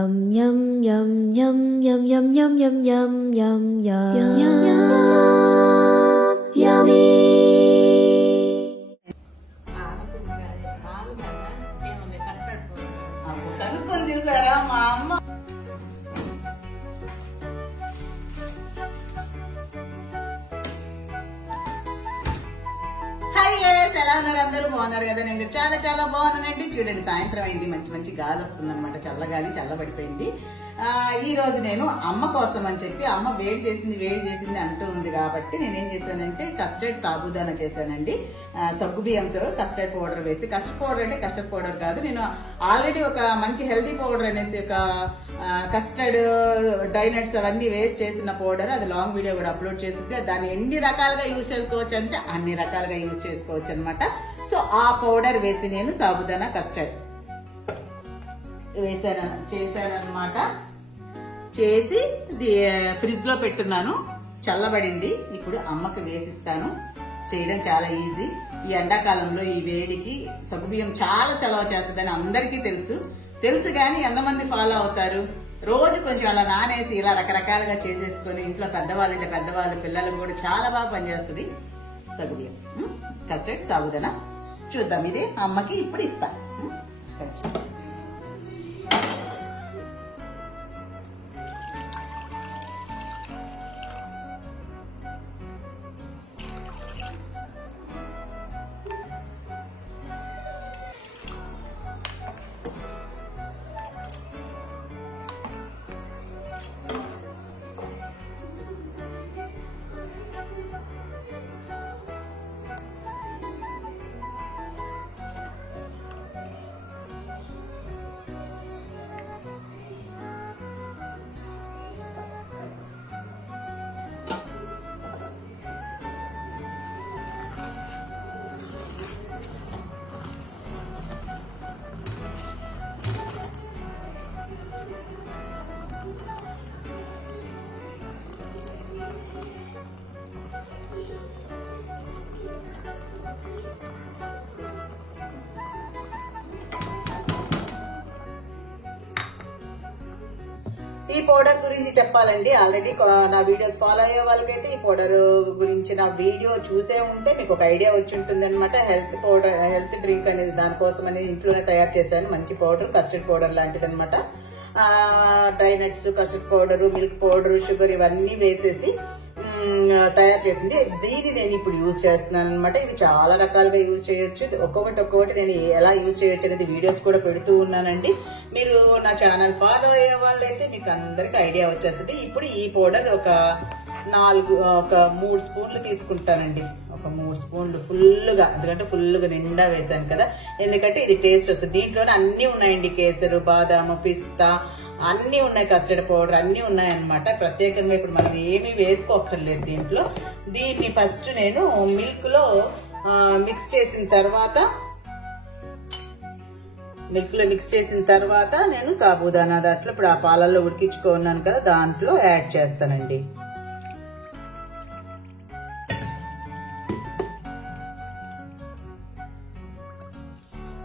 yum yum yum yum yum yum yum yum yum yum yum yummy. కనుక్కొని చూసారా మా అమ్మ. ఎలా ఉన్నారు అందరూ? బాగున్నారు కదా? నేను చాలా చాలా బాగున్నానండి. చూడండి, సాయంత్రం అయింది, మంచి మంచి గాలి వస్తుంది అనమాట. చల్లగాలి చల్లబడిపోయింది. ఈ రోజు నేను అమ్మ కోసం అని చెప్పి, అమ్మ వేడి చేసింది అంటూ ఉంది కాబట్టి నేనేం చేశానంటే కస్టర్డ్ సాబుదానా చేశానండి. సగ్గు బియ్యంతో కస్టర్డ్ పౌడర్ వేసి, కస్టర్డ్ పౌడర్ అంటే కస్టర్డ్ పౌడర్ కాదు, నేను ఆల్రెడీ ఒక మంచి హెల్దీ పౌడర్ అనేసి ఒక కస్టర్డ్ డ్రై నట్స్ అవన్నీ వేస్ట్ చేసిన పౌడర్, అది లాంగ్ వీడియో కూడా అప్లోడ్ చేసింది. దాన్ని ఎన్ని రకాలుగా యూజ్ చేసుకోవచ్చు అంటే అన్ని రకాలుగా యూజ్ చేసుకోవచ్చు అనమాట. సో ఆ పౌడర్ వేసి నేను సాబుదానా కస్టర్డ్ చేశాను అనమాట. చేసి ఫ్రిడ్జ్ లో పెట్టున్నాను, చల్లబడింది. ఇప్పుడు అమ్మకి వేసిస్తాను. చేయడం చాలా ఈజీ. ఈ ఎండాకాలంలో ఈ వేడికి సగ్గుబియ్యం చాలా చలవ చేస్తుందని అందరికీ తెలుసు కానీ ఎంతమంది ఫాలో అవుతారు? రోజు కొంచెం అలా నానేసి ఇలా రకరకాలుగా చేసేసుకొని ఇంట్లో పెద్దవాళ్ళంటే పెద్దవాళ్ళు, పిల్లలకు కూడా చాలా బాగా పనిచేస్తుంది సగ్గుబియ్యం కస్టర్డ్ సాబుదానా. చూద్దాం, ఇది అమ్మకి ఇప్పుడు ఇస్తాను. ఈ పౌడర్ గురించి చెప్పాలండి, ఆల్రెడీ నా వీడియోస్ ఫాలో అయ్యే వాళ్ళకైతే ఈ పౌడర్ గురించి నా వీడియో చూసే ఉంటే మీకు ఒక ఐడియా వచ్చి ఉంటుంది అనమాట. హెల్త్ డ్రింక్ అనేది దానికోసం అనేది ఇంట్లోనే తయారు చేశాను. మంచి పౌడర్, కస్టర్డ్ పౌడర్ లాంటిది అనమాట. Dry nuts, custard powder, milk powder, sugar ఇవన్నీ వేసేసి తయారు చేసింది. దీన్ని నేను ఇప్పుడు యూజ్ చేస్తున్నాను అనమాట. ఇవి చాలా రకాలుగా యూజ్ చేయొచ్చు. ఒక్కొక్కటి నేను ఎలా యూజ్ చేయొచ్చు అనేది వీడియోస్ కూడా పెడుతూ ఉన్నానండి. మీరు నా ఛానల్ ఫాలో అయ్యే వాళ్ళైతే మీకు అందరికి ఐడియా వచ్చేస్తుంది. ఇప్పుడు ఈ పౌడర్ ఒక 3 స్పూన్లు తీసుకుంటానండి. ఒక 3 స్పూన్లు ఫుల్గా, ఎందుకంటే ఫుల్గా నిండా వేసాను కదా, ఎందుకంటే ఇది టేస్ట్ వస్తుంది. దీంట్లోనే అన్ని ఉన్నాయండి, కేసరు, బాదాము, పిస్తా అన్ని ఉన్నాయి, కస్టర్డ్ పౌడర్ అన్ని ఉన్నాయన్నమాట. ప్రత్యేకంగా ఇప్పుడు మనం ఏమీ వేసుకోక్కర్లేదు దీంట్లో. దీన్ని ఫస్ట్ నేను మిల్క్ లో మిక్స్ చేసిన తర్వాత నేను సాబుదానా దాంట్లో ఇప్పుడు ఆ పాలల్లో ఉడికించుకున్నాను కదా, దాంట్లో యాడ్ చేస్తానండి.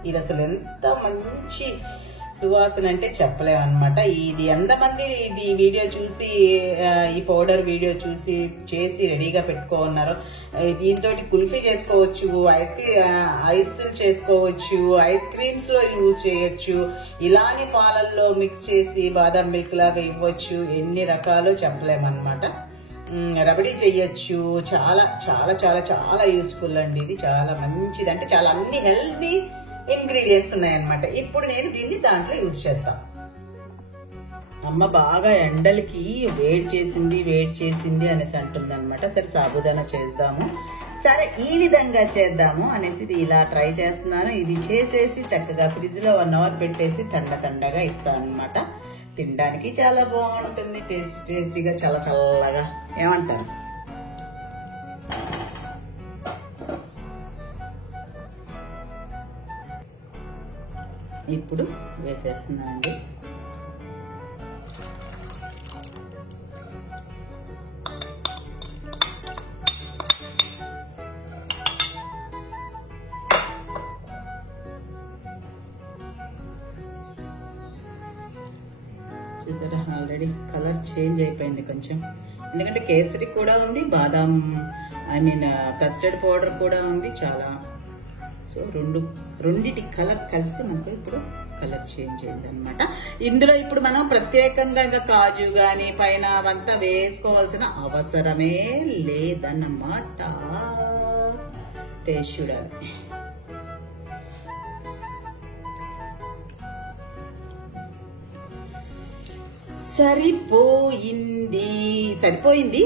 ఇది అసలు ఎంత మంచి సువాసన అంటే చెప్పలేమన్నమాట. ఇది ఎంతమంది ఈ వీడియో చూసి, ఈ పౌడర్ వీడియో చూసి చేసి రెడీగా పెట్టుకున్నారో. దీంతో కుల్ఫీ చేసుకోవచ్చు, ఐస్ చేసుకోవచ్చు, ఐస్ క్రీమ్స్ లో యూజ్ చేయొచ్చు, ఇలానే పాలల్లో మిక్స్ చేసి బాదం మిల్క్ లాగా ఇవ్వచ్చు. ఎన్ని రకాలు చెప్పలేమన్నమాట. రబడీ చెయ్యొచ్చు. చాలా చాలా చాలా చాలా యూస్ఫుల్ అండి. ఇది చాలా మంచిది, అంటే చాలా అన్ని హెల్తీ ఇంగ్రీడియంట్స్ ఉన్నాయన్నమాట. ఇప్పుడు నేను దీన్ని దాంట్లో యూజ్ చేస్తాను. అమ్మ బాగా ఎండలకి వేడి చేసింది అనేసి అంటుంది అనమాట. సరే సాబుదానా చేద్దాము, సరే ఈ విధంగా చేద్దాము అనేసి ఇది ఇలా ట్రై చేస్తున్నాను. ఇది చేసేసి చక్కగా ఫ్రిడ్జ్ లో 1 అవర్ పెట్టేసి ఠండగా ఇస్తాను అనమాట. తినడానికి చాలా బాగుంటుంది, టేస్టీగా, చాలా చల్లగా. ఏమంటారు? ఇప్పుడు వేసేస్తున్నానండి. చూసారా ఆల్రెడీ కలర్ చేంజ్ అయిపోయింది కొంచెం, ఎందుకంటే కేసరి కూడా ఉంది, బాదాం కస్టర్డ్ పౌడర్ కూడా ఉంది చాలా. సో రెండిటి కలర్ కలిసి మనకు ఇప్పుడు కలర్ చేంజ్ అయింది అనమాట. ఇందులో ఇప్పుడు మనం ప్రత్యేకంగా ఇంకా కాజు గాని పైన అవంతా వేసుకోవాల్సిన అవసరమే లేదన్నమాట. టేస్ట్ చూడాలి. సరిపోయింది.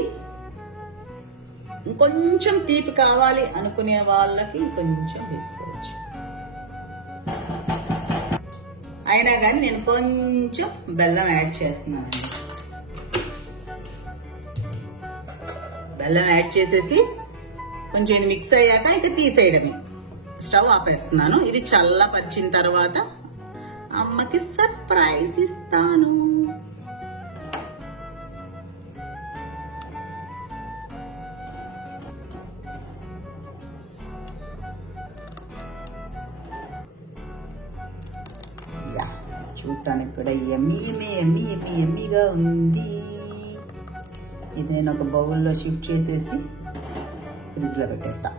ఇంకొంచెం తీపి కావాలి అనుకునే వాళ్ళకి కొంచెం వేసుకోవచ్చు. అయినా కానీ నేను కొంచెం బెల్లం యాడ్ చేస్తున్నానండి. బెల్లం యాడ్ చేసేసి కొంచెం ఇది మిక్స్ అయ్యాక ఇక తీసేయడమే. స్టవ్ ఆపేస్తున్నాను. ఇది చల్లపరిచిన తర్వాత అమ్మకి సర్ప్రైజ్ ఇస్తాను. చూడటానికి కూడా ఎమ్మీగా ఉంది. ఇది నేను ఒక బౌల్లో షిఫ్ట్ చేసేసి ఫ్రిడ్జ్ లో పెట్టేస్తా.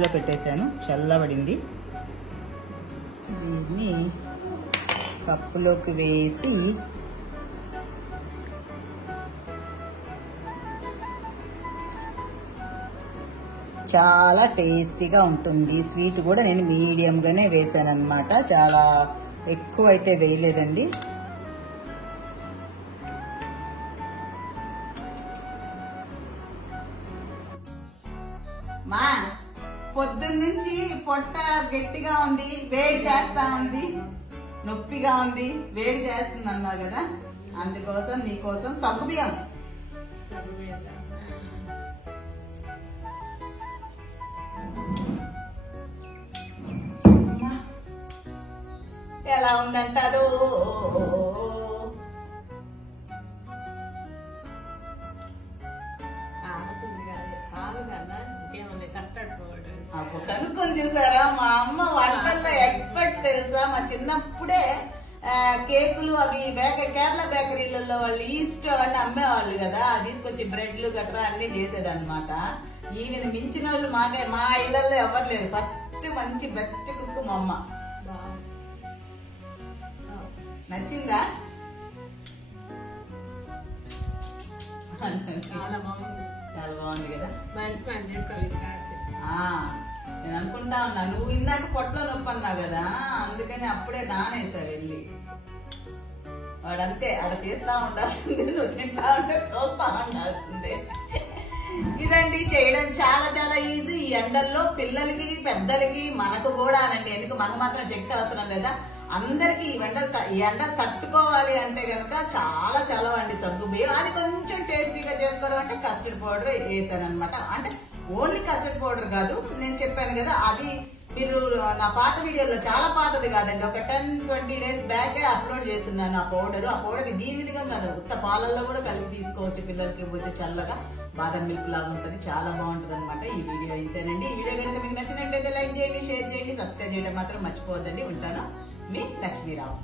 లో పెట్టేశాను, చల్లబడింది. దీన్ని కప్పులోకి వేసి చాలా టేస్టీగా ఉంటుంది. స్వీట్ కూడా నేను మీడియంగానే వేసాను అనమాట, చాలా ఎక్కువ అయితే వేయలేదండి. మా పొద్దున్నుంచి పొట్ట గట్టిగా ఉంది, వేడి చేస్తా ఉంది, నొప్పిగా ఉంది, వేడి చేస్తుంది అన్నావు కదా, అందుకోసం నీకోసం సగ్గుబియ్యం. ఎలా ఉందంటారు? కనుక్కొని చూసారా, మా అమ్మ వంటల్లో ఎక్స్పర్ట్ తెలుసా. మా చిన్నప్పుడే కేకులు అవి కేరళ బేకరీలలో వాళ్ళు ఈస్ట్ అవన్నీ అమ్మేవాళ్ళు కదా, తీసుకొచ్చి బ్రెడ్లు గట్రా అన్ని చేసేదన్నమాట. ఈయన మించిన వాళ్ళు మా ఇళ్లలో ఎవరు లేరు. ఫస్ట్ మంచి బెస్ట్ కుక్ మా అమ్మ. నచ్చిందా? చాలా బాగుంది కదా. నేను అనుకుంటా ఉన్నా, నువ్వు ఇందాక పొట్టలో నొప్పి అన్నావు కదా, అందుకని అప్పుడే నానేసా వెళ్ళి. వాడంతే అక్కడ తీస్తా ఉండాల్సిందే, నువ్వు తింటా ఉంటే చూస్తా ఉండాల్సిందే. ఇదండి చేయడం చాలా చాలా ఈజీ. ఈ ఎండల్లో పిల్లలకి పెద్దలకి మనకు కూడా అనండి, ఎందుకు మనకు మాత్రం శక్తి అవసరం లేదా, అందరికి ఈ ఎండలు తట్టుకోవాలి అంటే కనుక చాలా చాలా అండి సగ్గుబియ్యం. అది కొంచెం టేస్టీగా చేసుకోవడం అంటే కస్టర్డ్ పౌడర్ వేసాను అనమాట. అంటే ఓన్లీ కస్టర్డ్ పౌడర్ కాదు, నేను చెప్పాను కదా, అది మీరు నా పాత వీడియోలో, చాలా పాతది కాదండి, ఒక 10-20 days బ్యాకే అప్లోడ్ చేస్తున్నాను ఆ పౌడర్. ఆ పౌడర్ దీనిగా కాదు, ఉత్త పాలల్లో కూడా కలిపి తీసుకోవచ్చు, పిల్లలకి ఇవ్వచ్చు, చల్లగా బాదం మిల్క్ లాగా ఉంటుంది, చాలా బాగుంటుంది అనమాట. ఈ వీడియో ఇంతేనండి. ఈ వీడియో కనుక మీకు నచ్చినట్లయితే లైక్ చేయండి, షేర్ చేయండి, సబ్స్క్రైబ్ చేయడం మాత్రం మర్చిపోవద్దండి. ఉంటాను, మీ లక్ష్మీరావు.